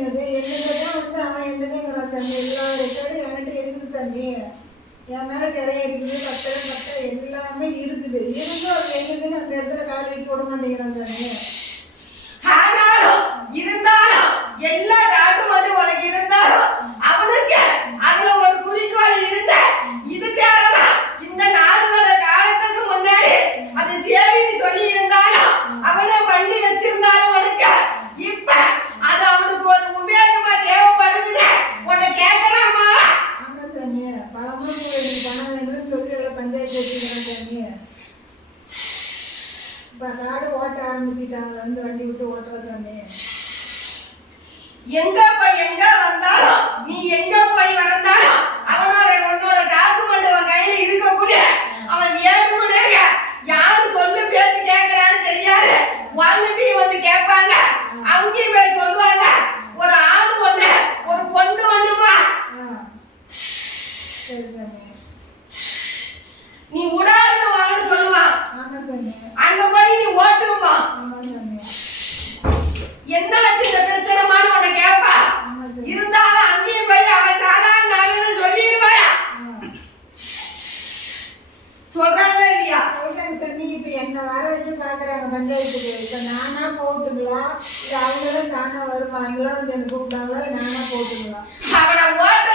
பண்ணிடுது எங்கிட்ட வந்து அவன் என்னதுங்கிற சாமி எல்லா ரெக்கார்டும் என்கிட்ட இருக்குது சாமி என் மேலே நிறைய இருக்குது பத்தரை பத்தரை எல்லாமே இருக்குது. இருந்தும் அது என்னதுன்னு அந்த இடத்துல கால் வைக்க விட மாட்டேங்கிறான் சாமி பண்ணிட்டேனே இப்போ காடு ஓட்ட வந்து வண்டி விட்டு ஓட்டுற சாமி எங்க எங்க? போட்டுக்கலாம் இல்லை அவங்கள தானா வருமா? வந்து எனக்கு கூப்பிட்டாங்களா? நானா போட்டுக்கலாம் அவனை ஓட்டு